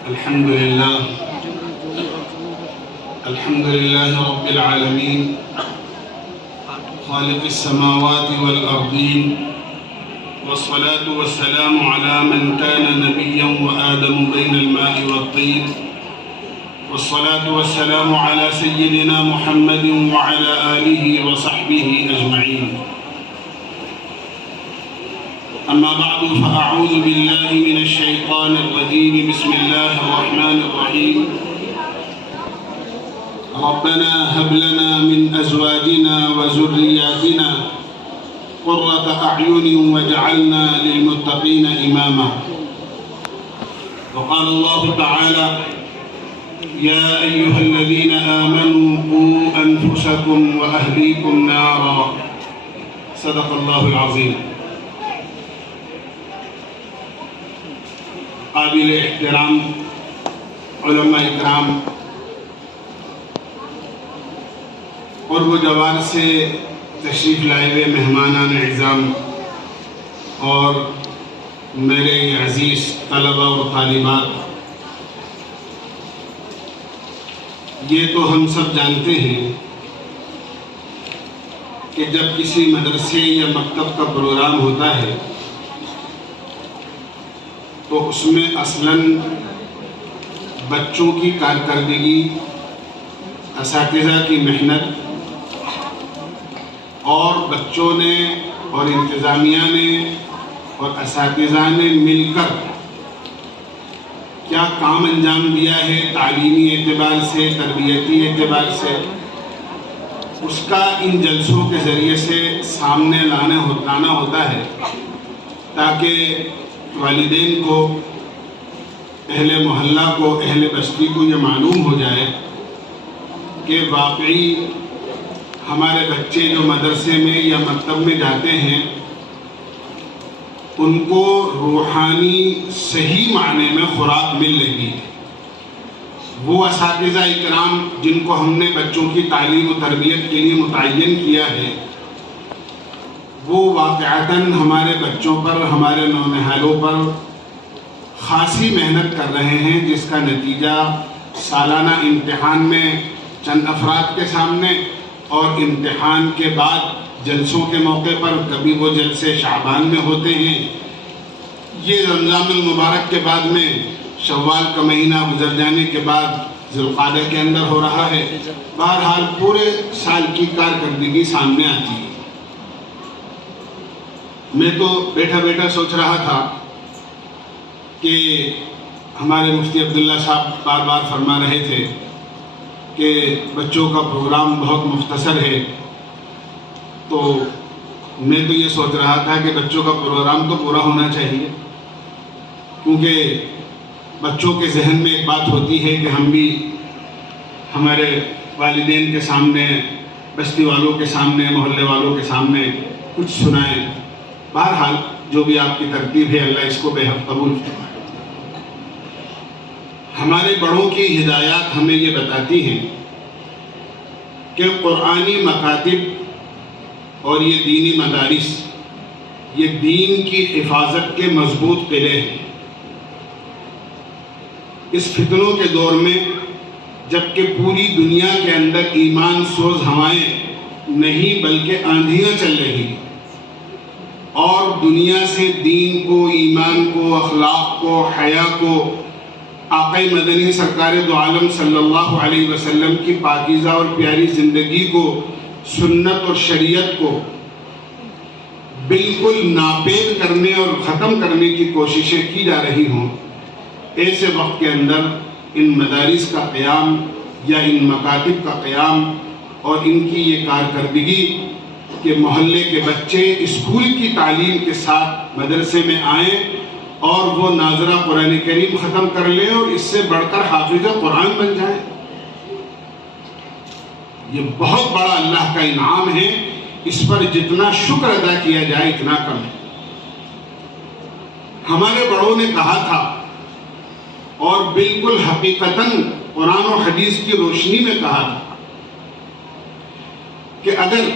الحمد لله رب العالمين خالق السماوات والأرضين، والصلاة والسلام على من كان نبيا وآدم بين الماء والطين، والصلاة والسلام على سيدنا محمد وعلى آله وصحبه أجمعين. أما بعد فأعوذ بالله من الشيطان الرجيم. بسم الله الرحمن الرحيم. ربنا هب لنا من أزواجنا وذرياتنا قرة أعين واجعلنا للمتقين إماما. وقال الله تعالى: يا أيها الذين آمنوا قوا أنفسكم وأهليكم نارا. صدق الله العظيم. قابل احترام علماء اکرام، اور وہ جوار سے تشریف لائے ہوئے مہمانان اعظام، اور میرے عزیز طلبہ اور طالبات، یہ تو ہم سب جانتے ہیں کہ جب کسی مدرسے یا مکتب کا پروگرام ہوتا ہے تو اس میں اصلاً بچوں کی کارکردگی، اساتذہ کی محنت، اور بچوں نے اور انتظامیہ نے اور اساتذہ نے مل کر کیا کام انجام دیا ہے تعلیمی اعتبار سے، تربیتی اعتبار سے، اس کا ان جلسوں کے ذریعے سے سامنے لانا ہوتا ہے، تاکہ والدین کو، اہل محلہ کو، اہل بستی کو یہ معلوم ہو جائے کہ واقعی ہمارے بچے جو مدرسے میں یا مکتب میں جاتے ہیں ان کو روحانی صحیح معنی میں خوراک مل رہی ہے۔ وہ اساتذہ اکرام جن کو ہم نے بچوں کی تعلیم و تربیت کے لیے متعین کیا ہے، وہ واقعتاً ہمارے بچوں پر، ہمارے نونہالوں پر خاصی محنت کر رہے ہیں، جس کا نتیجہ سالانہ امتحان میں چند افراد کے سامنے اور امتحان کے بعد جلسوں کے موقع پر، کبھی وہ جلسے شعبان میں ہوتے ہیں، یہ رمضان المبارک کے بعد میں شوال کا مہینہ گزر جانے کے بعد ذوالقعدہ کے اندر ہو رہا ہے۔ بہرحال پورے سال کی کارکردگی سامنے آتی ہے۔ میں تو بیٹھا سوچ رہا تھا کہ ہمارے مفتی عبداللہ صاحب بار بار فرما رہے تھے کہ بچوں کا پروگرام بہت مختصر ہے، تو میں تو یہ سوچ رہا تھا کہ بچوں کا پروگرام تو پورا ہونا چاہیے، کیونکہ بچوں کے ذہن میں ایک بات ہوتی ہے کہ ہم بھی ہمارے والدین کے سامنے، بستی والوں کے سامنے، محلے والوں کے سامنے کچھ سنائیں۔ بہرحال جو بھی آپ کی ترتیب ہے، اللہ اس کو بے حق قبول فرمائے۔ ہمارے بڑوں کی ہدایات ہمیں یہ بتاتی ہیں کہ قرآنی مکاتب اور یہ دینی مدارس یہ دین کی حفاظت کے مضبوط قلعے ہیں۔ اس فتنوں کے دور میں جبکہ پوری دنیا کے اندر ایمان سوز ہوائیں نہیں بلکہ آندھیاں چل رہی ہیں، اور دنیا سے دین کو، ایمان کو، اخلاق کو، حیا کو، آقا مدنی سرکار دو عالم صلی اللہ علیہ وسلم کی پاکیزہ اور پیاری زندگی کو، سنت اور شریعت کو بالکل ناپید کرنے اور ختم کرنے کی کوششیں کی جا رہی ہوں، ایسے وقت کے اندر ان مدارس کا قیام یا ان مکاتب کا قیام اور ان کی یہ کارکردگی کہ محلے کے بچے اسکول کی تعلیم کے ساتھ مدرسے میں آئیں اور وہ ناظرہ قرآن کریم ختم کر لیں اور اس سے بڑھ کر حافظ قرآن بن جائیں، یہ بہت بڑا اللہ کا انعام ہے۔ اس پر جتنا شکر ادا کیا جائے اتنا کم ہے۔ ہمارے بڑوں نے کہا تھا، اور بالکل حقیقتاً قرآن و حدیث کی روشنی میں کہا تھا، کہ اگر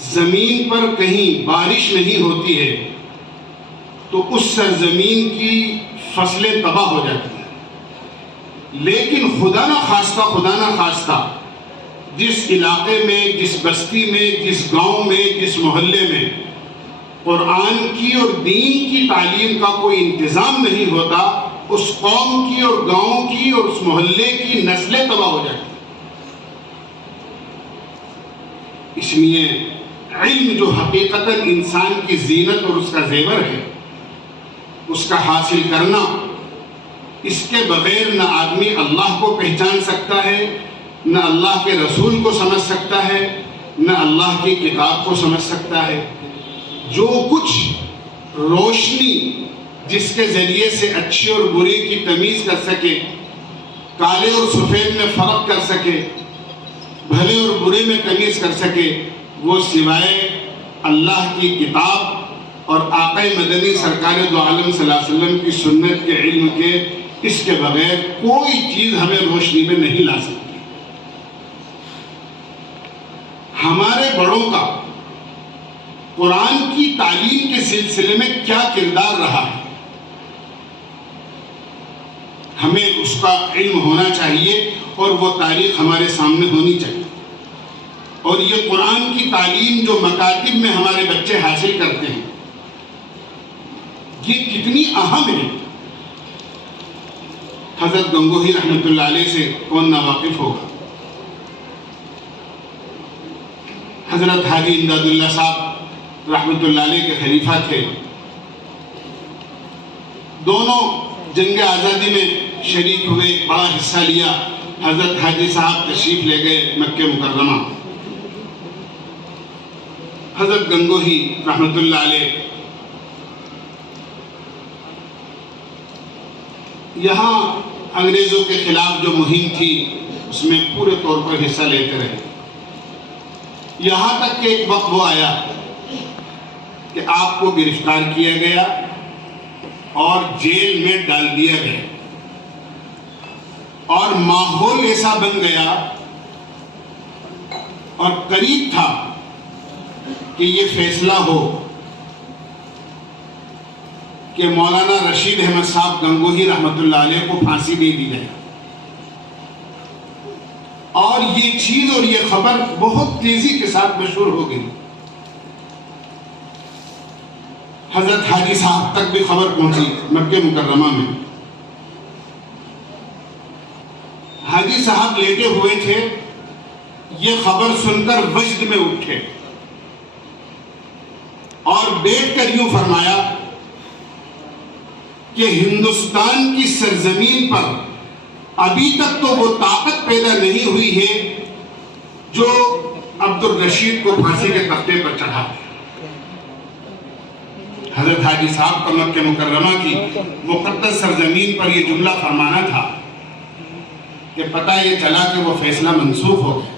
زمین پر کہیں بارش نہیں ہوتی ہے تو اس سرزمین کی فصلیں تباہ ہو جاتی ہیں۔ لیکن خدا نہ خواستہ جس علاقے میں، جس بستی میں، جس گاؤں میں، جس محلے میں قرآن کی اور دین کی تعلیم کا کوئی انتظام نہیں ہوتا، اس قوم کی اور گاؤں کی اور اس محلے کی نسلیں تباہ ہو جاتی. اس لیے علم جو حقیقتاً انسان کی زینت اور اس کا زیور ہے، اس کا حاصل کرنا، اس کے بغیر نہ آدمی اللہ کو پہچان سکتا ہے، نہ اللہ کے رسول کو سمجھ سکتا ہے، نہ اللہ کی کتاب کو سمجھ سکتا ہے. جو کچھ روشنی جس کے ذریعے سے اچھے اور برے کی تمیز کر سکے، کالے اور سفید میں فرق کر سکے، بھلے اور برے میں تمیز کر سکے، وہ سوائے اللہ کی کتاب اور آقا مدنی سرکار دو عالم صلی اللہ علیہ وسلم کی سنت کے علم کے، اس کے بغیر کوئی چیز ہمیں روشنی میں نہیں لا سکتی. ہمارے بڑوں کا قرآن کی تعلیم کے سلسلے میں کیا کردار رہا ہے، ہمیں اس کا علم ہونا چاہیے اور وہ تاریخ ہمارے سامنے ہونی چاہیے. اور یہ قرآن کی تعلیم جو مکاتب میں ہمارے بچے حاصل کرتے ہیں، یہ کتنی اہم ہے. حضرت گنگوہی رحمۃ اللہ علیہ سے کون ناواقف ہوگا؟ حضرت حاجی امداد اللہ صاحب رحمۃ اللہ علیہ کے خلیفہ تھے. دونوں جنگ آزادی میں شریک ہوئے، بڑا حصہ لیا. حضرت حاجی صاحب تشریف لے گئے مکہ مکرمہ. حضرت گنگوہی رحمۃ اللہ علیہ یہاں انگریزوں کے خلاف جو مہم تھی اس میں پورے طور پر حصہ لیتے رہے، یہاں تک کہ ایک وقت وہ آیا کہ آپ کو گرفتار کیا گیا اور جیل میں ڈال دیا گیا، اور ماحول ایسا بن گیا اور قریب تھا کہ یہ فیصلہ ہو کہ مولانا رشید احمد صاحب گنگوہی رحمۃ اللہ علیہ کو پھانسی دے دی جائے. اور یہ چیز اور یہ خبر بہت تیزی کے ساتھ مشہور ہو گئی. حضرت حاجی صاحب تک بھی خبر پہنچی مکہ مکرمہ میں. حاجی صاحب لیٹے ہوئے تھے، یہ خبر سن کر وجد میں اٹھے اور بیٹھ کر یوں فرمایا کہ ہندوستان کی سرزمین پر ابھی تک تو وہ طاقت پیدا نہیں ہوئی ہے جو عبد الرشید کو پھانسی کے تختے پر چڑھا. حضرت حاجی صاحب کا مکہ مکرمہ کی مقدس سرزمین پر یہ جملہ فرمانا تھا کہ پتہ یہ چلا کہ وہ فیصلہ منسوخ ہو گیا.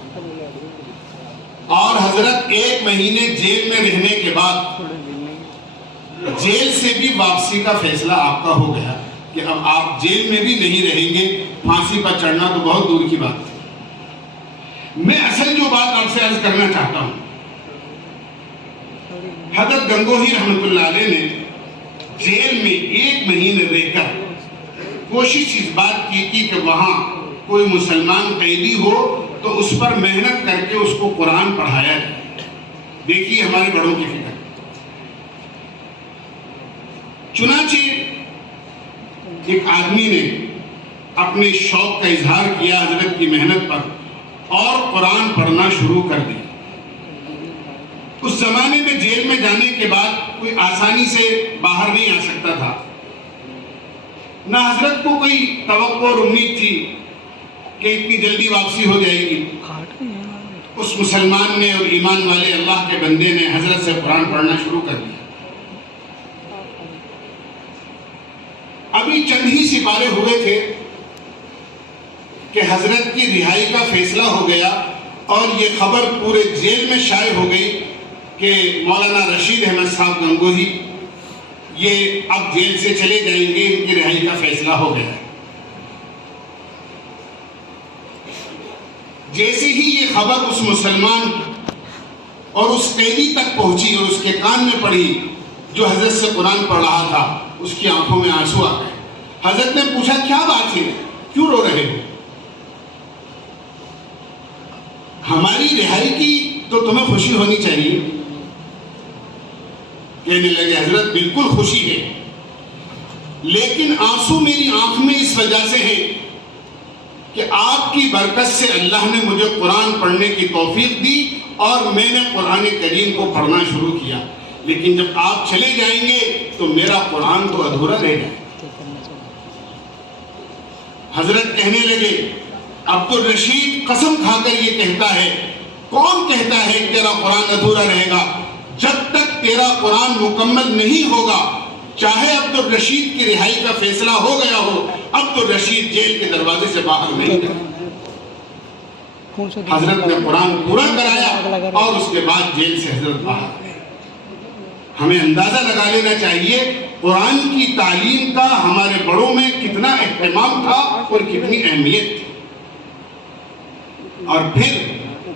اور حضرت 1 مہینے جیل میں رہنے کے بعد جیل سے بھی واپسی کا فیصلہ آپ کا ہو گیا کہ اب آپ جیل میں بھی نہیں رہیں گے، پھانسی پر چڑھنا تو بہت دور کی بات ہے. میں اصل جو بات آپ سے عرض کرنا چاہتا ہوں، حضرت گنگوہی رحمۃ اللہ علیہ نے جیل میں 1 مہینے رہ کر کوشش اس بات کی تھی کہ وہاں کوئی مسلمان قیدی ہو تو اس پر محنت کر کے اس کو قرآن پڑھایا جائے. دیکھیے ہمارے بڑوں کی فکر. چنانچہ ایک آدمی نے اپنے شوق کا اظہار کیا حضرت کی محنت پر اور قرآن پڑھنا شروع کر دیا. اس زمانے میں جیل میں جانے کے بعد کوئی آسانی سے باہر نہیں آ سکتا تھا، نہ حضرت کو کوئی توقع اور امید تھی کہ اتنی جلدی واپسی ہو جائے گی. اس مسلمان نے اور ایمان والے اللہ کے بندے نے حضرت سے قرآن پڑھنا شروع کر دیا. ابھی چند ہی سپارے ہوئے تھے کہ حضرت کی رہائی کا فیصلہ ہو گیا اور یہ خبر پورے جیل میں شائع ہو گئی کہ مولانا رشید احمد صاحب گنگوہی یہ اب جیل سے چلے جائیں گے، ان کی رہائی کا فیصلہ ہو گیا. جیسے ہی یہ خبر اس مسلمان اور اس قیدی تک پہنچی اور اس کے کان میں پڑی جو حضرت سے قرآن پڑھ رہا تھا، اس کی آنکھوں میں آنسو آ گئے. حضرت نے پوچھا کیا بات ہے؟ کیوں رو رہے ہو؟ ہماری رہائی کی تو تمہیں خوشی ہونی چاہیے۔ کہنے لگے حضرت بالکل خوشی ہے، لیکن آنسو میری آنکھ میں اس وجہ سے ہے کہ آپ کی برکت سے اللہ نے مجھے قرآن پڑھنے کی توفیق دی اور میں نے قرآن کریم کو پڑھنا شروع کیا، لیکن جب آپ چلے جائیں گے تو میرا قرآن تو ادھورا رہ جائے۔ حضرت کہنے لگے عبدالرشید قسم کھا کر یہ کہتا ہے، کون کہتا ہے کہ تیرا قرآن ادھورا رہے گا؟ جب تک تیرا قرآن مکمل نہیں ہوگا، چاہے عبدالرشید کی رہائی کا فیصلہ ہو گیا ہو، عبدالرشید جیل کے دروازے سے باہر نہیں جائے۔ حضرت نے قرآن پورا کرایا اور اس کے بعد جیل سے حضرت باہر گئے۔ ہمیں اندازہ لگا لینا چاہیے قرآن کی تعلیم کا ہمارے بڑوں میں کتنا اہتمام تھا اور کتنی اہمیت تھی۔ اور پھر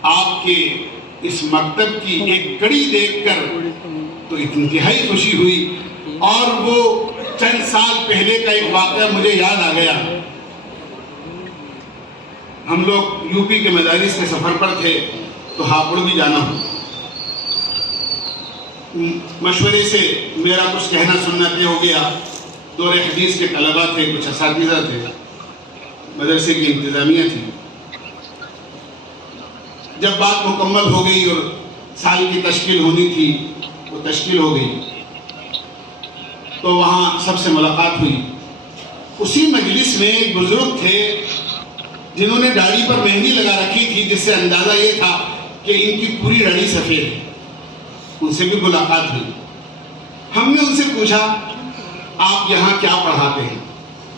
آپ کے اس مکتب کی ایک کڑی دیکھ کر تو انتہائی خوشی ہوئی، اور وہ چند سال پہلے کا ایک واقعہ مجھے یاد آ گیا۔ ہم لوگ یو پی کے مدارس کے سفر پر تھے تو ہاپوڑ بھی جانا ہو، مشورے سے میرا کچھ کہنا سننا طے ہو گیا۔ دور حدیث کے طلبہ تھے، کچھ اساتذہ تھے، مدرسے کی انتظامیہ تھی۔ جب بات مکمل ہو گئی اور سال کی تشکیل ہونی تھی، وہ تشکیل ہو گئی تو وہاں سب سے ملاقات ہوئی۔ اسی مجلس میں ایک بزرگ تھے جنہوں نے داڑھی پر مہندی لگا رکھی تھی، جس سے اندازہ یہ تھا کہ ان کی پوری داڑھی سفید ہے۔ ان سے بھی ملاقات ہوئی۔ ہم نے ان سے پوچھا آپ یہاں کیا پڑھاتے ہیں؟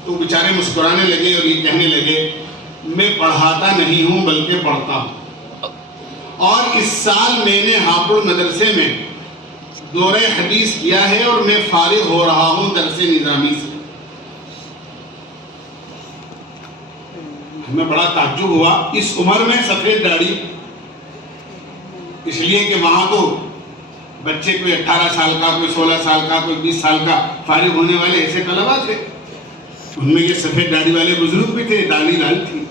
تو بیچارے مسکرانے لگے اور یہ کہنے لگے میں پڑھاتا نہیں ہوں بلکہ پڑھتا ہوں، اور اس سال میں نے ہاپوڑ مدرسے میں دورہ حدیث کیا ہے اور میں فارغ ہو رہا ہوں درس نظامی سے۔ ہمیں بڑا تعجب ہوا، اس عمر میں سفید داڑھی، اس لیے کہ وہاں تو بچے کوئی 18 سال کا، کوئی 16 سال کا، کوئی 20 سال کا فارغ ہونے والے ایسے طلبہ تھے، ان میں یہ سفید داڑھی والے بزرگ بھی تھے، داڑھی لال تھی۔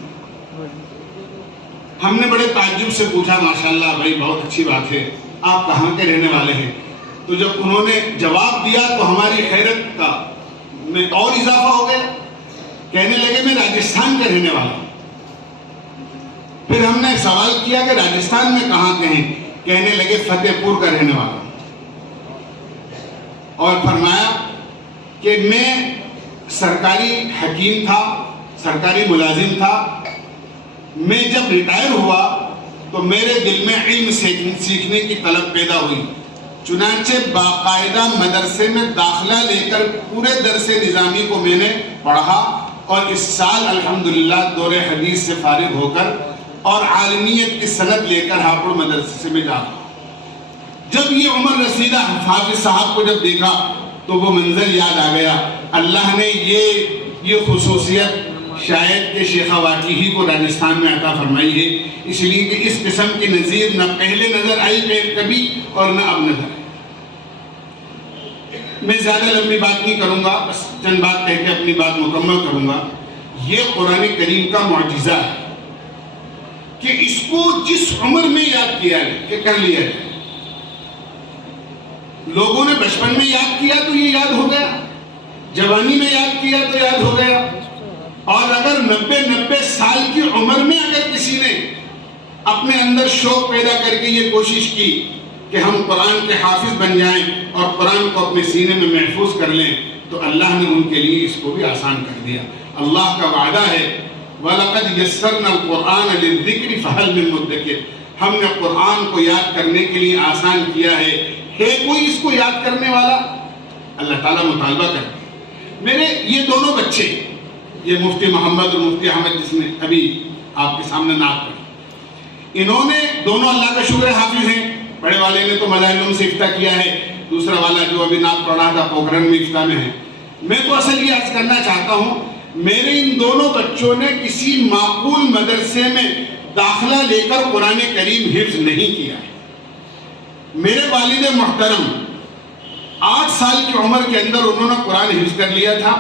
ہم نے بڑے تعجب سے پوچھا ماشاءاللہ بھائی بہت اچھی بات ہے، آپ کہاں کے رہنے والے ہیں؟ تو جب انہوں نے جواب دیا تو ہماری حیرت کا میں اور اضافہ ہو گیا۔ کہنے لگے میں راجستھان کے رہنے والا ہوں۔ پھر ہم نے سوال کیا کہ راجستھان میں کہاں کے ہیں؟ کہنے لگے فتح پور کا رہنے والا ہوں، اور فرمایا کہ میں سرکاری حکیم تھا، سرکاری ملازم تھا، میں جب ریٹائر ہوا تو میرے دل میں علم سیکھنے کی طلب پیدا ہوئی، چنانچہ باقاعدہ مدرسے میں داخلہ لے کر پورے درس نظامی کو میں نے پڑھا، اور اس سال الحمدللہ دور حدیث سے فارغ ہو کر اور عالمیت کی سند لے کر ہاپوڑ مدرسے سے میں جا رہا ہوں۔ جب یہ عمر رسیدہ حافظ صاحب کو جب دیکھا تو وہ منظر یاد آ گیا۔ اللہ نے یہ خصوصیت شاید کہ شیخ واقعی ہی کو راجستھان میں عطا فرمائی ہے، اس لیے کہ اس قسم کی نظیر نہ پہلے نظر آئی کبھی اور نہ اب نظر آئی۔ میں زیادہ لمبی بات نہیں کروں گا، بس چند بات کہہ کے اپنی بات مکمل کروں گا۔ یہ قرآن کریم کا معجزہ ہے کہ اس کو جس عمر میں یاد کیا ہے کہ کر لیا ہے۔ لوگوں نے بچپن میں یاد کیا تو یہ یاد ہو گیا، جوانی میں یاد کیا تو یاد ہو گیا، اور اگر 90 سال کی عمر میں اگر کسی نے اپنے اندر شوق پیدا کر کے یہ کوشش کی کہ ہم قرآن کے حافظ بن جائیں اور قرآن کو اپنے سینے میں محفوظ کر لیں، تو اللہ نے ان کے لیے اس کو بھی آسان کر دیا۔ اللہ کا وعدہ ہے وَلَقَدْ يَسَّرْنَا الْقُرْآنَ لِلذِّكْرِ فَهَلْ مِن مُدَّكِرٍ، ہم نے قرآن کو یاد کرنے کے لیے آسان کیا ہے کوئی اس کو یاد کرنے والا؟ اللہ تعالیٰ مطالبہ کرتے ہیں۔ میرے یہ دونوں بچے، یہ مفتی محمد اور مفتی احمد جس نے ابھی آپ کے سامنے نعت پڑھی، انہوں نے دونوں اللہ کا شکر حافظ ہیں۔ بڑے والے نے تو مظاہر سے افتتاح کیا ہے، دوسرا والا جو ابھی نعت پڑھ رہا تھا پوکھرن میں افتتاح میں ہے۔ میں تو اصل یہ عرض کرنا چاہتا ہوں، میرے ان دونوں بچوں نے کسی معقول مدرسے میں داخلہ لے کر قرآن کریم حفظ نہیں کیا ہے۔ میرے والد محترم 8 سال کی عمر کے اندر انہوں نے قرآن حفظ کر لیا تھا،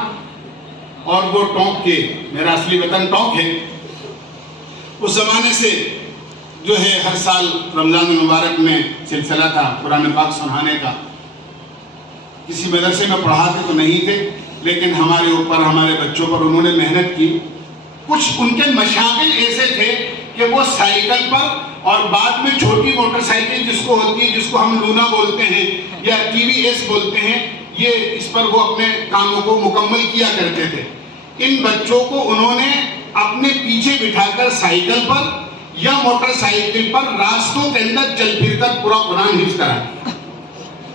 اور وہ ٹونک کے، میرا اصلی وطن ٹونک ہے، اس زمانے سے جو ہے ہر سال رمضان المبارک میں سلسلہ تھا قرآن پاک سنانے کا. کسی مدرسے میں پڑھاتے تو نہیں تھے، لیکن ہمارے اوپر، ہمارے بچوں پر انہوں نے محنت کی. کچھ ان کے مشاغل ایسے تھے کہ وہ سائیکل پر اور بعد میں چھوٹی موٹر سائیکل جس کو ہوتی ہے، جس کو ہم لونا بولتے ہیں یا TVS بولتے ہیں، یہ اس پر وہ اپنے کاموں کو مکمل کیا کرتے تھے. ان بچوں کو انہوں نے اپنے پیچھے بٹھا کر سائیکل پر یا موٹر سائیکل پر راستوں کے اندر چل پھر کر پورا قرآن حفظ کرا.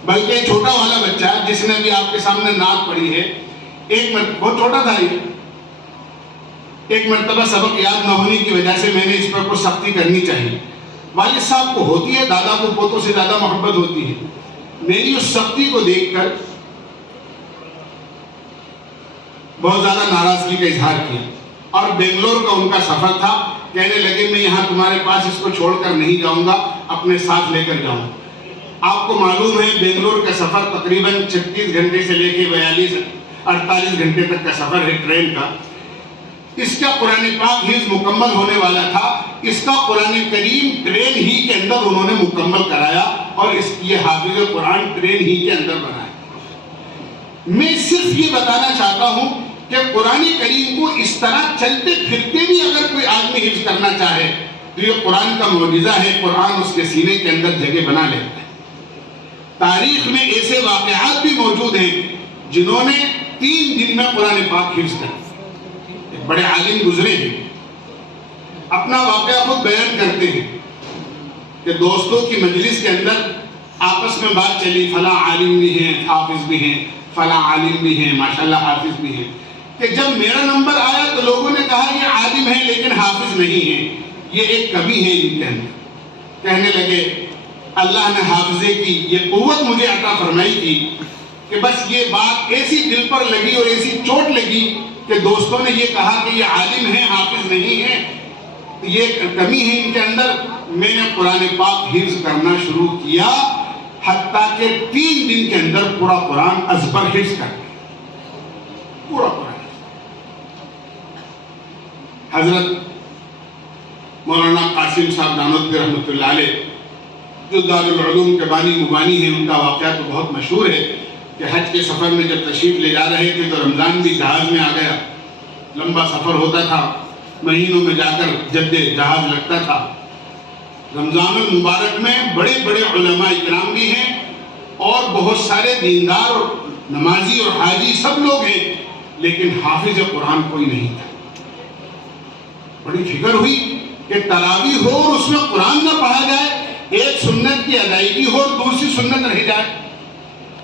بلکہ چھوٹا والا بچہ جس نے بھی آپ کے سامنے نعت پڑھی ہے، بہت چھوٹا تھا یہ، ایک مرتبہ سبق یاد نہ ہونے کی وجہ سے میں نے اس پر کوئی سختی کرنی چاہیے. والد صاحب کو ہوتی ہے، دادا کو پوتوں سے زیادہ محبت ہوتی ہے. میری اس سختی کو دیکھ کر بہت زیادہ ناراضگی کا اظہار کیا، اور بنگلور کا ان کا سفر تھا. کہنے لگے میں یہاں تمہارے پاس اس کو چھوڑ کر نہیں جاؤں گا، اپنے ساتھ لے کر جاؤں. آپ کو معلوم ہے بنگلور کا سفر تقریباً 36 گھنٹے سے لے کے 48 گھنٹے تک کا سفر ہے ٹرین کا. اس کا قرآن پاک حفظ مکمل ہونے والا تھا. اس کا قرآن کریم ٹرین ہی کے اندر انہوں نے مکمل کرایا، اور یہ حافظ قرآن ٹرین ہی کے اندر بنایا. میں صرف یہ بتانا چاہتا ہوں کہ قرآن کریم کو اس طرح چلتے پھرتے بھی اگر کوئی آدمی حفظ کرنا چاہے تو یہ قرآن کا معجزہ ہے. قرآن اس کے سینے کے اندر جگہ بنا لیتا ہے. تاریخ میں ایسے واقعات بھی موجود ہیں جنہوں نے 3 دن میں قرآن پاک حفظ کر. ایک بڑے عالم گزرے ہیں، اپنا واقعہ خود بیان کرتے ہیں کہ دوستوں کی مجلس کے اندر آپس میں بات چلی، فلاں عالم بھی ہیں، حافظ بھی ہیں، فلاں عالم بھی ہیں، ماشاءاللہ حافظ بھی ہیں. کہ جب میرا نمبر آیا تو لوگوں نے کہا یہ عالم ہے لیکن حافظ نہیں ہے، یہ ایک کمی ہے ان کے اندر. کہنے لگے اللہ نے حافظے کی یہ قوت مجھے عطا فرمائی تھی کہ بس یہ بات ایسی دل پر لگی اور ایسی چوٹ لگی کہ دوستوں نے یہ کہا کہ یہ عالم ہے، حافظ نہیں ہے، یہ کمی ہے ان کے اندر. میں نے قرآن پاک حفظ کرنا شروع کیا، حتیٰ کہ 3 دن کے اندر پورا قرآن ازبر حفظ کر گیا. پورا قرآن. حضرت مولانا قاسم صاحب دانوتوی رحمۃ اللہ علیہ جو دارالعلوم کے بانی مبانی ہیں، ان کا واقعہ تو بہت مشہور ہے کہ حج کے سفر میں جب تشریف لے جا رہے تھے تو رمضان بھی جہاز میں آ گیا. لمبا سفر ہوتا تھا، مہینوں میں جا کر جدے جہاز لگتا تھا. رمضان المبارک میں بڑے بڑے علماء اکرام بھی ہیں اور بہت سارے دیندار اور نمازی اور حاجی سب لوگ ہیں، لیکن حافظ قرآن کوئی نہیں تھا. بڑی فکر ہوئی کہ تراویح ہو اور اس میں قرآن نہ پڑھا جائے، ایک سنت کی ادائیگی ہو اور دوسری سنت رہ جائے.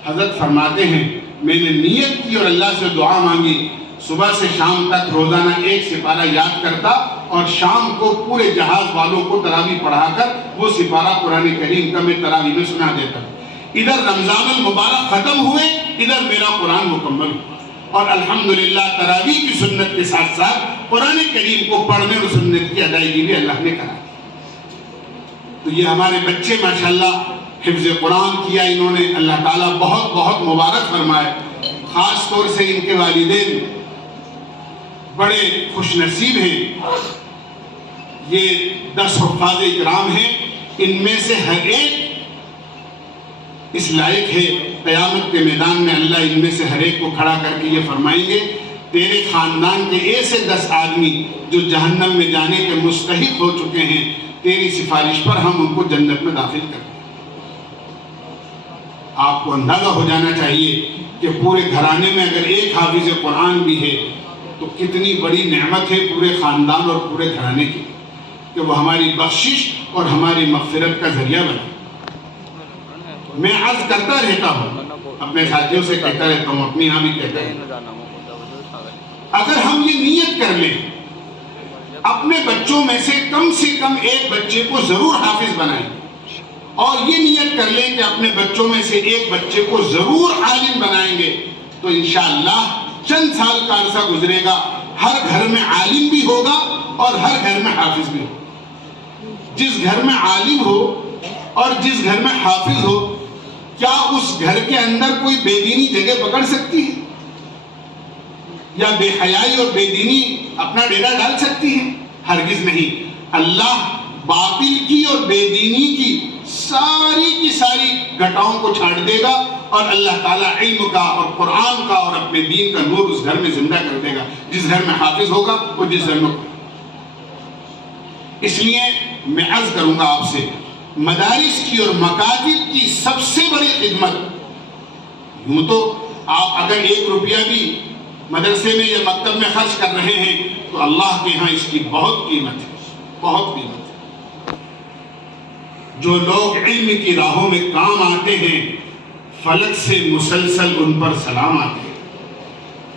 حضرت فرماتے ہیں میں نے نیت کی اور اللہ سے دعا مانگی، صبح سے شام تک روزانہ 1 سپارہ یاد کرتا اور شام کو پورے جہاز والوں کو تراویح پڑھا کر وہ سپارہ قرآن کریم کا میں تراویح میں سنا دیتا. ادھر رمضان المبارک ختم ہوئے، ادھر میرا قرآن مکمل ہوا، اور الحمدللہ تراویح کی سنت کے ساتھ ساتھ قرآن کریم کو پڑھنے اور سنت کی ادائیگی بھی اللہ نے کرا. تو یہ ہمارے بچے ماشاءاللہ حفظ قرآن کیا انہوں نے، اللہ تعالیٰ بہت بہت مبارک فرمائے. خاص طور سے ان کے والدین بڑے خوش نصیب ہیں. یہ 10 حفاظ اکرام ہیں، ان میں سے ہر ایک اس لائق ہے قیامت کے میدان میں اللہ ان میں سے ہر ایک کو کھڑا کر کے یہ فرمائیں گے تیرے خاندان کے ایسے 10 آدمی جو جہنم میں جانے کے مستحق ہو چکے ہیں، تیری سفارش پر ہم ان کو جنت میں داخل کریں. آپ کو اندازہ ہو جانا چاہیے کہ پورے گھرانے میں اگر ایک حافظ قرآن بھی ہے تو کتنی بڑی نعمت ہے پورے خاندان اور پورے گھرانے کی، کہ وہ ہماری بخشش اور ہماری مغفرت کا ذریعہ بنے. میں عرض کرتا رہتا ہوں، اپنے ساتھیوں سے کہتا رہتا ہوں، اپنی یہاں بھی کہتا ہوں، اگر ہم یہ نیت کر لیں اپنے بچوں میں سے کم ایک بچے کو ضرور حافظ بنائیں، اور یہ نیت کر لیں کہ اپنے بچوں میں سے ایک بچے کو ضرور عالم بنائیں گے، تو انشاءاللہ چند سال کا عرصہ گزرے گا، ہر گھر میں عالم بھی ہوگا اور ہر گھر میں حافظ بھی ہوگا. جس گھر میں عالم ہو اور جس گھر میں حافظ ہو، کیا اس گھر کے اندر کوئی بے دینی جگہ پکڑ سکتی ہے؟ یا بے حیائی اور بے دینی اپنا ڈیرا ڈال سکتی ہیں؟ ہرگز نہیں۔ اللہ باطل کی اور بے دینی کی ساری گھٹاؤں کو چھاڑ دے گا، اور اللہ تعالیٰ علم کا اور قرآن کا اور اپنے دین کا نور اس گھر میں زندہ کر دے گا، جس گھر میں حافظ ہوگا اور جس گھر میں۔ اس لیے میں عرض کروں گا آپ سے، مدارس کی اور مکاتب کی سب سے بڑی خدمت، یوں تو آپ اگر 1 روپیہ بھی مدرسے میں یا مکتب میں خرچ کر رہے ہیں تو اللہ کے ہاں اس کی بہت قیمت ہے، بہت قیمت ہے۔ جو لوگ علم کی راہوں میں کام آتے ہیں، فلک سے مسلسل ان پر سلام آتے ہیں۔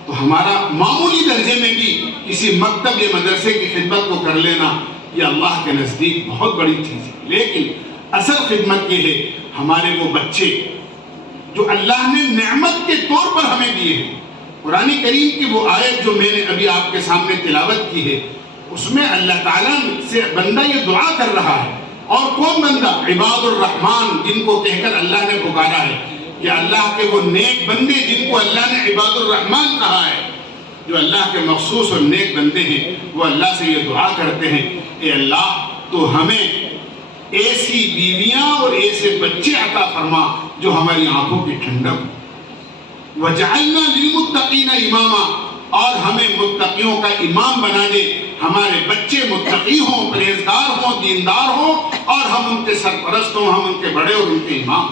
تو ہمارا معمولی درجے میں بھی کسی مکتب یا مدرسے کی خدمت کو کر لینا، یہ اللہ کے نزدیک بہت بڑی چیز ہے۔ لیکن اصل خدمت یہ ہے ہمارے وہ بچے جو اللہ نے نعمت کے طور پر ہمیں دیے ہیں۔ قرآن کریم کی وہ آیت جو میں نے ابھی آپ کے سامنے تلاوت کی ہے، اس میں اللہ تعالیٰ سے بندہ یہ دعا کر رہا ہے، اور کون بندہ؟ عباد الرحمن، جن کو کہہ کر اللہ نے پکارا ہے کہ اللہ کے وہ نیک بندے جن کو اللہ نے عباد الرحمن کہا ہے، جو اللہ کے مخصوص اور نیک بندے ہیں، وہ اللہ سے یہ دعا کرتے ہیں، اے اللہ تو ہمیں ایسی بیویاں اور ایسے بچے عطا فرما جو ہماری آنکھوں کی ٹھنڈک ہو، وَجَعَلْنَا لِلْمُتَّقِينَ إِمَامًا، اور ہمیں متقیوں کا امام بنا دے۔ ہمارے بچے متقی ہوں، پرہیزگار ہوں، دیندار ہوں، اور ہم ان کے سرپرست ہوں، ہم ان کے بڑے اور ان کے امام۔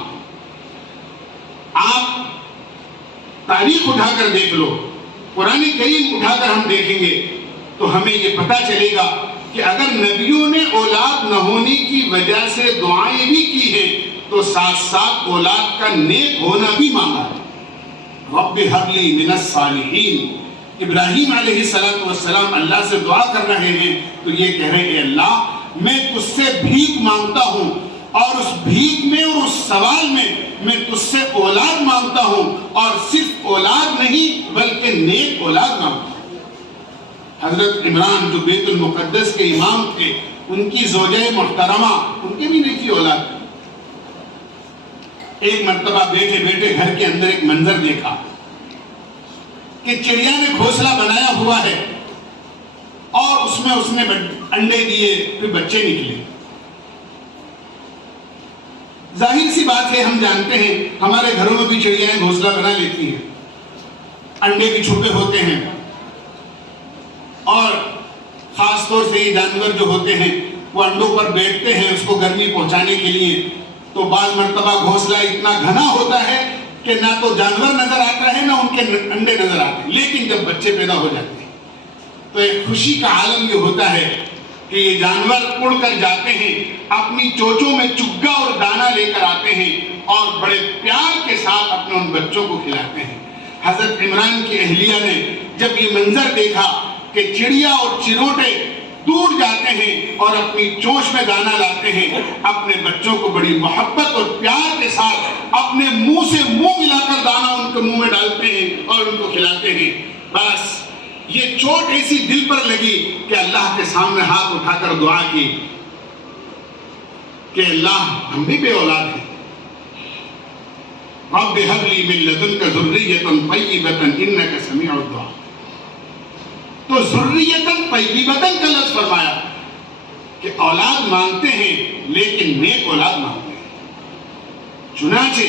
آپ تاریخ اٹھا کر دیکھ لو، قرآن کریم اٹھا کر ہم دیکھیں گے تو ہمیں یہ پتہ چلے گا کہ اگر نبیوں نے اولاد نہ ہونے کی وجہ سے دعائیں بھی کی ہیں تو ساتھ ساتھ اولاد کا نیک ہونا بھی مانگا ہے۔ رب ہب لی من الصالحین، ابراہیم علیہ السلام اللہ سے دعا کر رہے ہیں تو یہ کہہ رہے ہیں اے اللہ میں تجھ سے بھیک مانگتا ہوں، اور اس بھیک میں اور اس سوال میں تجھ سے اولاد مانگتا ہوں، اور صرف اولاد نہیں بلکہ نیک اولاد مانگتا ہوں۔ حضرت عمران جو بیت المقدس کے امام تھے، ان کی زوجہ محترمہ، ان کی بھی نہیں تھی اولاد۔ ایک مرتبہ بیٹھے بیٹھے گھر کے اندر ایک منظر دیکھا کہ چڑیا نے گھونسلہ بنایا ہوا ہے، اور اس نے انڈے دیے، پھر بچے نکلے۔ ظاہر سی بات ہے، ہم جانتے ہیں ہمارے گھروں میں بھی چڑیاں گھونسلہ بنا لیتی ہیں، انڈے بھی چھپے ہوتے ہیں، اور خاص طور سے یہ جانور جو ہوتے ہیں وہ انڈوں پر بیٹھتے ہیں اس کو گرمی پہنچانے کے لیے، تو بعض مرتبہ گھونسلہ اتنا گھنا ہوتا ہے کہ نہ تو جانور نظر آتا ہے نہ ان کے انڈے نظر آتے ہیں، لیکن جب بچے پیدا ہو جاتے ہیں تو ایک خوشی کا عالم یہ ہوتا ہے کہ یہ جانور اڑ کر جاتے ہیں، اپنی چوچوں میں چگا اور دانہ لے کر آتے ہیں، اور بڑے پیار کے ساتھ اپنے ان بچوں کو کھلاتے ہیں۔ حضرت عمران کی اہلیہ نے جب یہ منظر دیکھا کہ چڑیا اور چروٹے دور جاتے ہیں اور اپنی چونچ میں دانہ لاتے ہیں، اپنے بچوں کو بڑی محبت اور پیار کے ساتھ اپنے منہ سے منہ ملا کر دانہ ان کے منہ میں ڈالتے ہیں اور ان کو کھلاتے ہیں، بس یہ چوٹ ایسی دل پر لگی کہ اللہ کے سامنے ہاتھ اٹھا کر دعا کی کہ اللہ ہم بھی بے اولاد ہیں، رب ہب لی من لدنک ذریۃ طیبۃ انک سمیع الدعاء۔ تو ذریۃ طیبۃ کا لفظ فرمایا کہ اولاد مانگتے ہیں لیکن نیک اولاد مانگتے ہیں۔ چنانچہ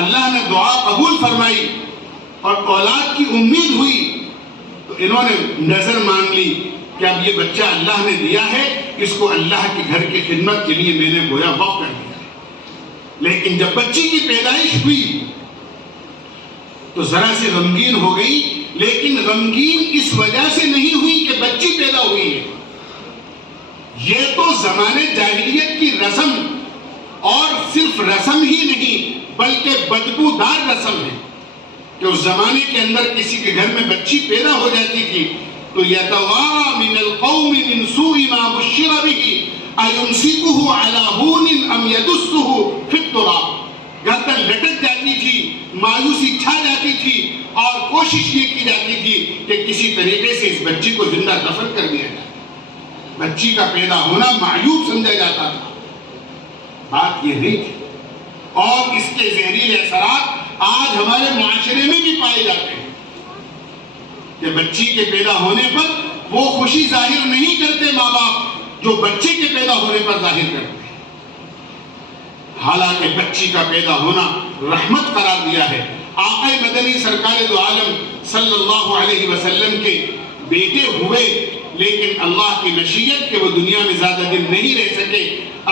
اللہ نے دعا قبول فرمائی اور اولاد کی امید ہوئی تو انہوں نے نظر مان لی کہ اب یہ بچہ اللہ نے دیا ہے، اس کو اللہ کے گھر کی خدمت کے لیے میں نے گویا وقف کر دیا۔ لیکن جب بچی کی پیدائش ہوئی تو ذرا سے غمگین ہو گئی، لیکن غمگین اس وجہ سے نہیں ہوئی کہ بچی پیدا ہوئی ہے، یہ تو زمانے جاہلیت کی رسم، اور صرف رسم ہی نہیں بلکہ بدبودار رسم ہے کہ اس زمانے کے اندر کسی کے گھر میں بچی پیدا ہو جاتی تھی تو یتوارا من القوم من سوء ما بشر به ایمسکہ علی ہون ام یدسہ فی التراب، گردن لٹک جاتی تھی، مایوسی چھا جاتی تھی، اور کوشش یہ کی جاتی تھی کہ کسی طریقے سے اس بچی کو زندہ دفن کر دیا جائے۔ بچی کا پیدا ہونا معیوب سمجھا جاتا تھا، بات یہ نہیں تھی، اور اس کے زہریلے اثرات آج ہمارے معاشرے میں بھی پائے جاتے ہیں۔ کہ بچی کے پیدا ہونے پر وہ خوشی ظاہر نہیں کرتے ماں باپ جو بچے کے پیدا ہونے پر ظاہر کرتے ہیں، حالانکہ بچی کا پیدا ہونا رحمت قرار دیا ہے۔ آقا مدنی سرکار دو عالم صلی اللہ علیہ وسلم کے بیٹے ہوئے، لیکن اللہ کی مشیت کہ وہ دنیا میں زیادہ دن نہیں رہ سکے،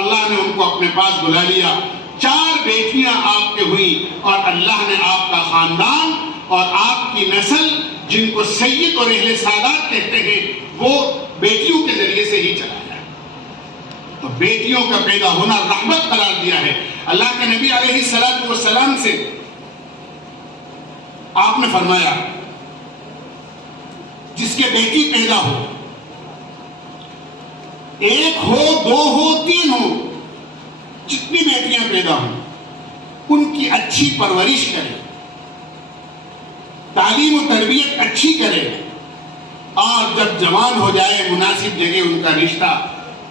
اللہ نے ان کو اپنے پاس بلا لیا۔ 4 بیٹیاں آپ کے ہوئیں اور اللہ نے آپ کا خاندان اور آپ کی نسل، جن کو سید اور اہل سعادت کہتے ہیں، وہ بیٹیوں کے ذریعے سے ہی چلایا۔ تو بیٹیوں کا پیدا ہونا رحمت قرار دیا ہے۔ اللہ کے نبی علیہ السلام سے آپ نے فرمایا جس کے بیٹی پیدا ہو، 1 ہو 2 ہو 3 ہو، جتنی بیٹیاں پیدا ہوں ان کی اچھی پرورش کرے، تعلیم و تربیت اچھی کرے، اور جب جوان ہو جائے مناسب جگہ ان کا رشتہ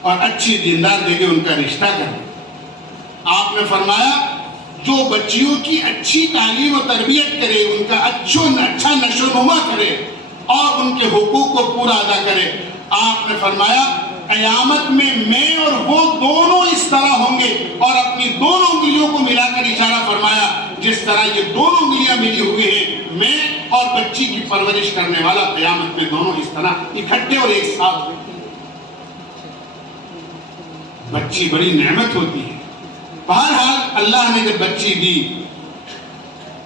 اور اچھی دیندار جگہ ان کا رشتہ کرے۔ آپ نے فرمایا جو بچیوں کی اچھی تعلیم و تربیت کرے، ان کا اچھا نشو و نما کرے اور ان کے حقوق کو پورا ادا کرے، آپ نے فرمایا قیامت میں اور وہ دونوں اس طرح ہوں گے، اور اپنی دونوں انگلیوں کو ملا کر اشارہ فرمایا جس طرح یہ دونوں انگلیاں ملی ہوئی ہیں، میں اور بچی کی پرورش کرنے والا قیامت میں دونوں اس طرح اکٹھے اور ایک ساتھ۔ بچی بڑی نعمت ہوتی ہے۔ بہرحال اللہ نے جب بچی دی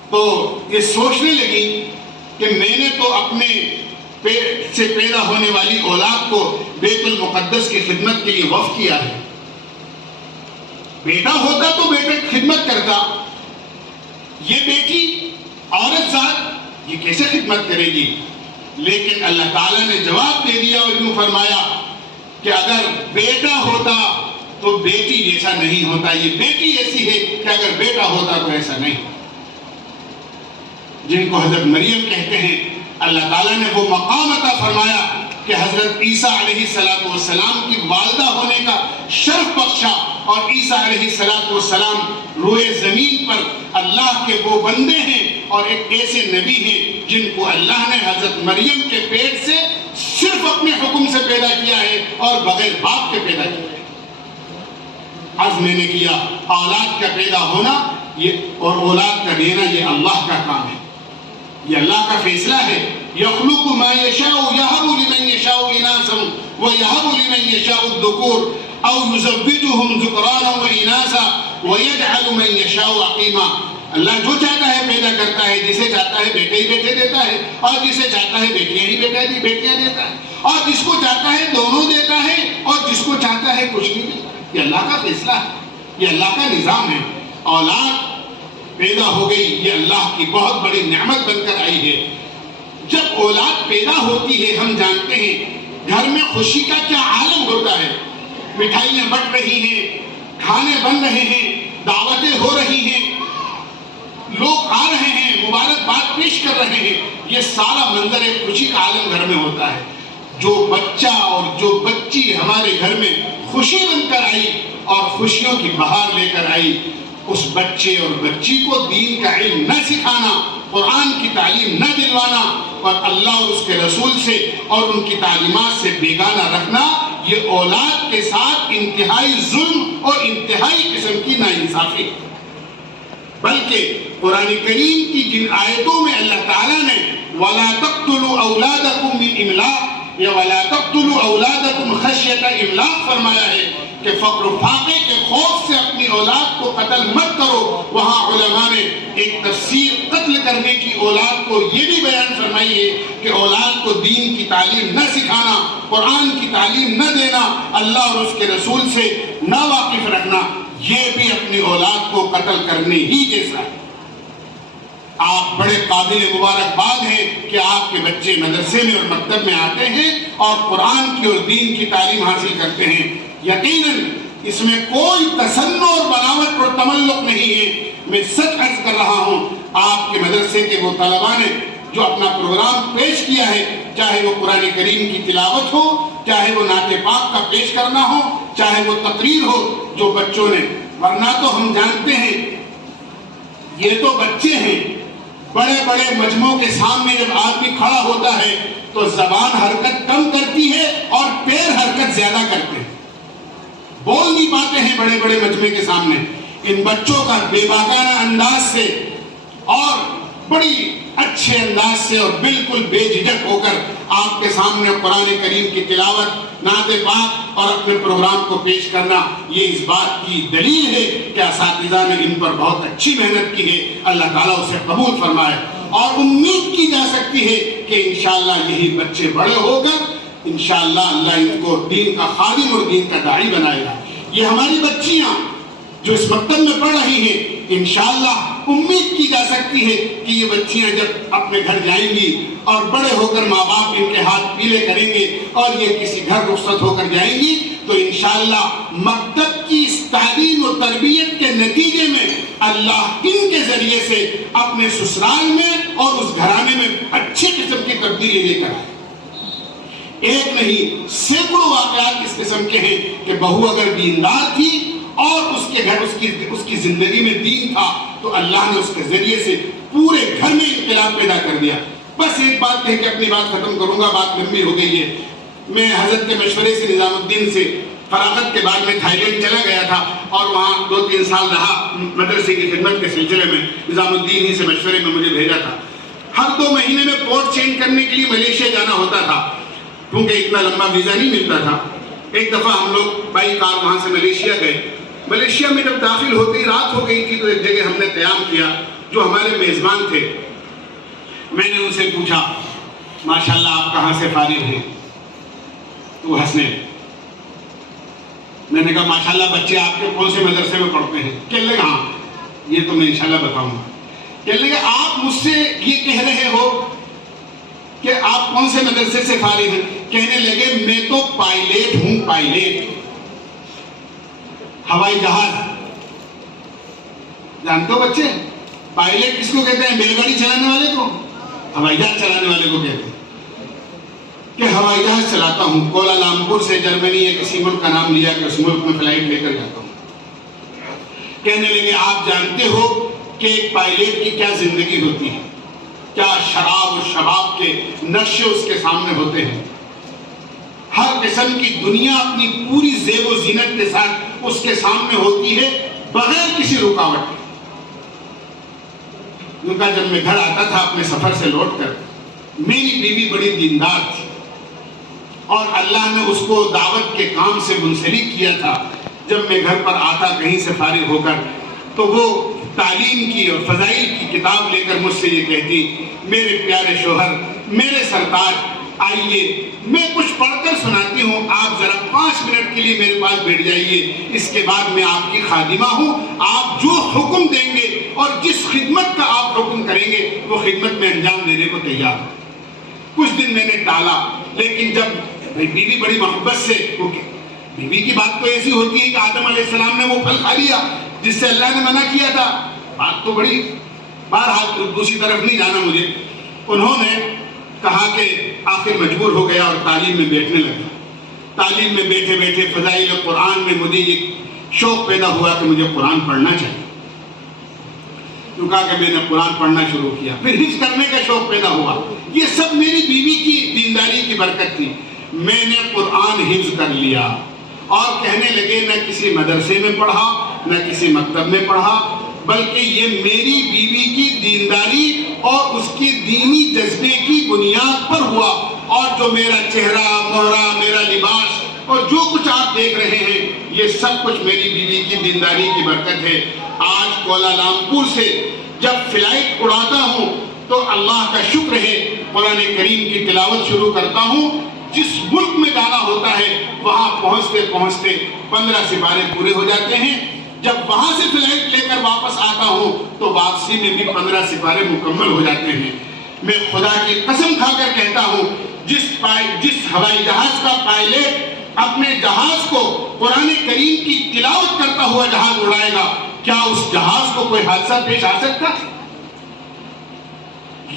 تو یہ سوچنے لگی کہ میں نے تو اپنے پیٹ سے پیدا ہونے والی اولاد کو بیت المقدس کی خدمت کے لیے وقف کیا ہے، بیٹا ہوتا تو بیٹے کی خدمت کرتا، یہ بیٹی عورت ذات یہ کیسے خدمت کرے گی؟ لیکن اللہ تعالیٰ نے جواب دے دیا اور یوں فرمایا کہ اگر بیٹا ہوتا تو بیٹی ایسا نہیں ہوتا، یہ بیٹی ایسی ہے کہ اگر بیٹا ہوتا تو ایسا نہیں۔ جن کو حضرت مریم کہتے ہیں، اللہ تعالیٰ نے وہ مقام عطا فرمایا کہ حضرت عیسیٰ علیہ السلام کی والدہ ہونے کا شرف بخشا، اور عیسیٰ علیہ السلام روئے زمین پر اللہ کے وہ بندے ہیں اور ایک ایسے نبی ہیں جن کو اللہ نے حضرت مریم کے پیٹ سے صرف اپنے حکم سے پیدا کیا ہے اور بغیر باپ کے پیدا کیا ہے۔ عرض میں نے کیا اولاد کا پیدا ہونا اور اولاد کا دینا یہ اللہ کا کام ہے، یہ اللہ کا فیصلہ ہے۔ یخلق ما یشاء یہب لمن یشاء اناثا ویہب لمن یشاء الذکور او یزوجہم ذکرانا واناثا ویجعل من یشاء عقیما۔ اللہ جو چاہتا ہے پیدا کرتا ہے، جسے چاہتا ہے بیٹے ہی بیٹے دیتا ہے، اور جسے چاہتا ہے بیٹیاں ہی بیٹیاں دیتا ہے، اور جس کو چاہتا ہے دونوں دیتا ہے، اور جس کو چاہتا ہے کچھ نہیں دیتا ہے۔ یہ اللہ کا فیصلہ ہے، یہ اللہ کا نظام ہے۔ اولاد پیدا ہو گئی، یہ اللہ کی بہت بڑی نعمت بن کر آئی ہے۔ جب اولاد پیدا ہوتی ہے ہم جانتے ہیں گھر میں خوشی کا کیا عالم ہوتا ہے، مٹھائیاں بٹ رہی ہیں، کھانے بن رہے ہیں، دعوتیں ہو رہی ہیں، لوگ آ رہے ہیں، مبارکباد پیش کر رہے ہیں، یہ سارا منظر ایک خوشی کا عالم گھر میں ہوتا ہے۔ جو بچہ اور جو بچی ہمارے گھر میں خوشی بن کر آئی اور خوشیوں کی بہار لے کر آئی، اس بچے اور بچی کو دین کا علم نہ سکھانا، قرآن کی تعلیم نہ دلوانا، اور اللہ اور اس کے رسول سے اور ان کی تعلیمات سے بیگانہ رکھنا، یہ اولاد کے ساتھ انتہائی ظلم اور انتہائی قسم کی ناانصافی ہے۔ بلکہ قرآن کریم کی جن آیتوں میں اللہ تعالیٰ نے وَلَا تَقْتُلُوا أَوْلَادَكُمْ مِنْ إِمْلَاقٍ یا وَلَا تَقْتُلُوا أَوْلَادَكُمْ خَشْيَةَ إِمْلَاقٍ فرمایا ہے کہ فقر و فاقے کے خوف سے اپنی اولاد کو قتل مت کرو، وہاں علماء نے ایک تفسیر قتل کرنے کی اولاد کو یہ بھی بیان فرمائی ہے کہ اولاد کو دین کی تعلیم نہ سکھانا، قرآن کی تعلیم نہ دینا، اللہ اور اس کے رسول سے نہ واقف رکھنا، یہ بھی اپنی اولاد کو قتل کرنے ہی جیسا ہے۔ آپ بڑے قابل مبارکباد ہیں کہ آپ کے بچے مدرسے میں اور مکتب میں آتے ہیں اور قرآن کی اور دین کی تعلیم حاصل کرتے ہیں۔ یقیناً اس میں کوئی تصنع اور بناوٹ اور تملق نہیں ہے۔ میں سچ عرض کر رہا ہوں، آپ کے مدرسے کے وہ طلباء نے جو اپنا پروگرام پیش کیا ہے، چاہے وہ قرآن کریم کی تلاوت ہو، چاہے وہ نعت پاک کا پیش کرنا ہو، چاہے وہ تقریر ہو، جو بچوں نے، ورنہ تو ہم جانتے ہیں یہ تو بچے ہیں، بڑے بڑے مجموعوں کے سامنے جب آدمی کھڑا ہوتا ہے تو زبان حرکت کم کرتی ہے اور پیر حرکت زیادہ کرتے ہیں، بول نہیں پاتے ہیں بڑے بڑے مجمع کے سامنے۔ ان بچوں کا بے باکانہ انداز سے اور بڑی اچھے انداز سے اور بالکل بے جھجک ہو کر آپ کے سامنے قرآن کریم کی تلاوت، نعت پاک اور اپنے پروگرام کو پیش کرنا، یہ اس بات کی دلیل ہے کہ اساتذہ نے ان پر بہت اچھی محنت کی ہے۔ اللہ تعالیٰ اسے قبول فرمائے، اور امید کی جا سکتی ہے کہ انشاءاللہ یہی بچے بڑے ہو کر انشاءاللہ اللہ ان کو دین کا خادم اور دین کا داعی بنائے گا۔ یہ ہماری بچیاں جو اس مکتب میں پڑھ رہی ہیں، انشاءاللہ امید کی جا سکتی ہے کہ یہ بچیاں جب اپنے گھر جائیں گی اور بڑے ہو کر ماں باپ ان کے ہاتھ پیلے کریں گے اور یہ کسی گھر رخصت ہو کر جائیں گی تو انشاءاللہ مکتب کی اس تعلیم و تربیت کے نتیجے میں اللہ ان کے ذریعے سے اپنے سسرال میں اور اس گھرانے میں اچھی قسم کی تبدیلی لے کر آئے۔ ایک نہیں سینکڑوں واقعات اس قسم کے ہیں کہ بہو اگر دیندار تھی اور اس کے گھر اس کی زندگی میں دین تھا تو اللہ نے اس کے ذریعے سے پورے گھر میں انقلاب پیدا کر دیا۔ بس ایک بات کہہ کے اپنی بات ختم کروں گا، بات لمبی ہو گئی ہے۔ میں حضرت کے مشورے سے نظام الدین سے فراغت کے بعد میں تھائی لینڈ چلا گیا تھا اور وہاں 2-3 سال رہا مدرسے کی خدمت کے سلسلے میں۔ نظام الدین ہی سے مشورے میں مجھے بھیجا تھا۔ ہر 2 مہینے میں پورٹ چینج کرنے کے لیے ملیشیا جانا ہوتا تھا کیونکہ اتنا لمبا ویزا نہیں ملتا تھا۔ ایک دفعہ ہم لوگ بائی کار وہاں سے ملیشیا گئے۔ ملیشیا میں جب داخل ہوتے ہی رات ہو گئی تھی تو ایک جگہ ہم نے قیام کیا، جو ہمارے میزبان تھے میں نے ان سے پوچھا ماشاءاللہ آپ کہاں سے فارغ ہیں؟ تو وہ ہنسنے لگے۔ میں نے کہا ماشاءاللہ بچے آپ کے کون سے مدرسے میں پڑھتے ہیں؟ کہنے لگے ہاں یہ تو میں انشاءاللہ بتاؤں گا۔ کہنے لگے آپ مجھ سے یہ کہہ رہے ہو کہ آپ کون سے مدرسے سے فارغ ہیں؟ کہنے لگے میں تو پائلٹ ہوں، پائلٹ، ہوائی جہاز۔ جانتے ہو بچے پائلٹ کس کو کہتے ہیں؟ بیل گاڑی چلانے والے کو، ہوائی جہاز چلانے والے کو کہتے ہیں کہ ہوائی جہاز چلاتا ہوں، کوالالمپور سے جرمنی یا کسی ملک کا نام لیا کہ اس ملک میں فلائٹ لے کر جاتا ہوں۔ کہنے لگے آپ جانتے ہو کہ ایک پائلٹ کی کیا زندگی ہوتی ہے، کیا شراب و شباب کے نقشے اس کے سامنے ہوتے ہیں، ہر قسم کی دنیا اپنی پوری زیب و زینت کے ساتھ اس کے سامنے ہوتی ہے بغیر کسی رکاوٹ کے۔ ان کا جب میں گھر آتا تھا اپنے سفر سے لوٹ کر، میری بیوی بڑی دیندار تھی اور اللہ نے اس کو دعوت کے کام سے منسلک کیا تھا۔ جب میں گھر پر آتا کہیں سے فارغ ہو کر تو وہ تعلیم کی اور فضائل کی کتاب لے کر مجھ سے یہ کہتی میرے پیارے شوہر، میرے سرتاج، آئیے میں کچھ پڑھ کر سناتی ہوں، آپ ذرا 5 منٹ کے لیے میرے پاس بیٹھ جائیے، اس کے بعد میں آپ کی خادمہ ہوں، آپ جو حکم دیں گے اور جس خدمت کا آپ حکم کریں گے وہ خدمت میں انجام دینے کو تیار ہوں۔ کچھ دن میں نے ٹالا، لیکن جب بیوی بڑی محبت سے، بیوی کی بات تو ایسی ہوتی ہے کہ آدم علیہ السلام نے وہ پھل کھا لیا جس سے اللہ نے منع کیا تھا، بات تو بڑی، بہرحال دوسری طرف نہیں جانا مجھے۔ انہوں نے کہا کہ آخر مجبور ہو گیا اور تعلیم میں بیٹھنے لگا۔ تعلیم میں بیٹھے بیٹھے فضائل قرآن میں مجھے یہ شوق پیدا ہوا کہ مجھے قرآن پڑھنا چاہیے۔ تو کہا کہ میں نے قرآن پڑھنا شروع کیا، پھر حفظ کرنے کا شوق پیدا ہوا۔ یہ سب میری بیوی کی دینداری کی برکت تھی۔ میں نے قرآن حفظ کر لیا اور کہنے لگے نہ کسی مدرسے میں پڑھا نہ کسی مکتب میں پڑھا، بلکہ یہ میری بیوی کی دینداری اور اس کی دینی جذبے کی بنیاد پر ہوا، اور جو میرا چہرہ، مہرہ، میرا لباس اور جو کچھ آپ دیکھ رہے ہیں یہ سب کچھ میری بیوی کی دینداری کی برکت ہے۔ آج کوالالمپور سے جب فلائٹ اڑاتا ہوں تو اللہ کا شکر ہے قرآن کریم کی تلاوت شروع کرتا ہوں۔ جس ملک میں جانا ہوتا ہے وہاں پہنچتے پہنچتے 15 سپارے پورے ہو جاتے ہیں۔ جب وہاں سے فلائٹ لے کر واپس آتا ہوں تو واپسی میں بھی 15 سپارے مکمل ہو جاتے ہیں۔ میں خدا کی قسم کھا کر کہتا ہوں جس ہوائی جہاز کا پائلٹ اپنے جہاز کو قرآن کریم کی تلاوت کرتا ہوا جہاز اڑائے گا، کیا اس جہاز کو کوئی حادثہ پیش آ سکتا؟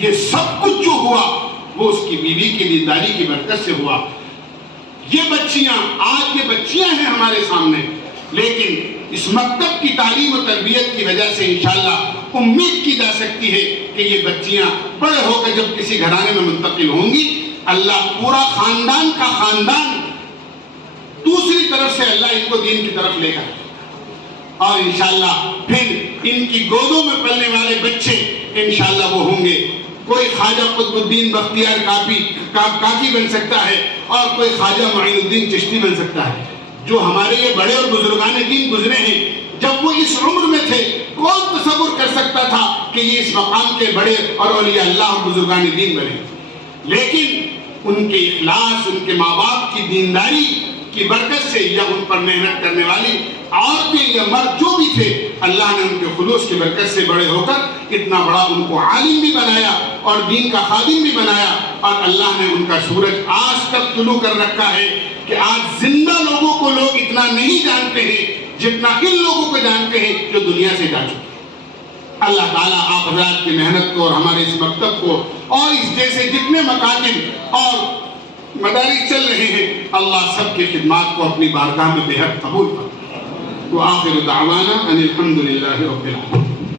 یہ سب کچھ جو ہوا وہ اس کی بیوی کی دینداری کی برکت سے ہوا۔ یہ بچیاں آج یہ بچیاں ہیں ہمارے سامنے، لیکن اس مکتب کی تعلیم و تربیت کی وجہ سے انشاءاللہ امید کی جا سکتی ہے کہ یہ بچیاں بڑے ہو کر جب کسی گھرانے میں منتقل ہوں گی، اللہ پورا خاندان کا خاندان دوسری طرف سے اللہ ان کو دین کی طرف لے کر، اور انشاءاللہ پھر ان کی گودوں میں پلنے والے بچے انشاءاللہ وہ ہوں گے، کوئی خواجہ قطب الدین بختیار کاکی بن سکتا ہے اور کوئی خواجہ معین الدین چشتی بن سکتا ہے۔ جو ہمارے یہ بڑے اور بزرگان دین گزرے ہیں، جب وہ اس عمر میں تھے کون تصور کر سکتا تھا کہ یہ اس مقام کے بڑے اور اولیاء اللہ اور بزرگان دین بنے؟ لیکن ان کے اخلاص، ان کے ماں باپ کی دینداری کی برکت سے، یا ان پر محنت کرنے والی عورتیں یا مرد جو بھی تھے، اللہ نے ان کے خلوص کی برکت سے بڑے ہو کر اتنا بڑا ان کو عالم بھی بنایا اور دین کا خادم بھی بنایا، اور اللہ نے ان کا سورج آج تک طلوع کر رکھا ہے کہ آج زندہ لوگوں کو لوگ اتنا نہیں جانتے ہیں جتنا ان لوگوں کو جانتے ہیں جو دنیا سے جا چکے ہیں۔ اللہ تعالیٰ آپ حضرات کی محنت کو اور ہمارے اس مکتب کو اور اس جیسے جتنے مکاتب اور مدارس چل رہے ہیں، اللہ سب کی خدمات کو اپنی بارگاہ میں بے حد قبول فرمائے۔ وآخر دعوانا ان الحمد للہ رب العالمین۔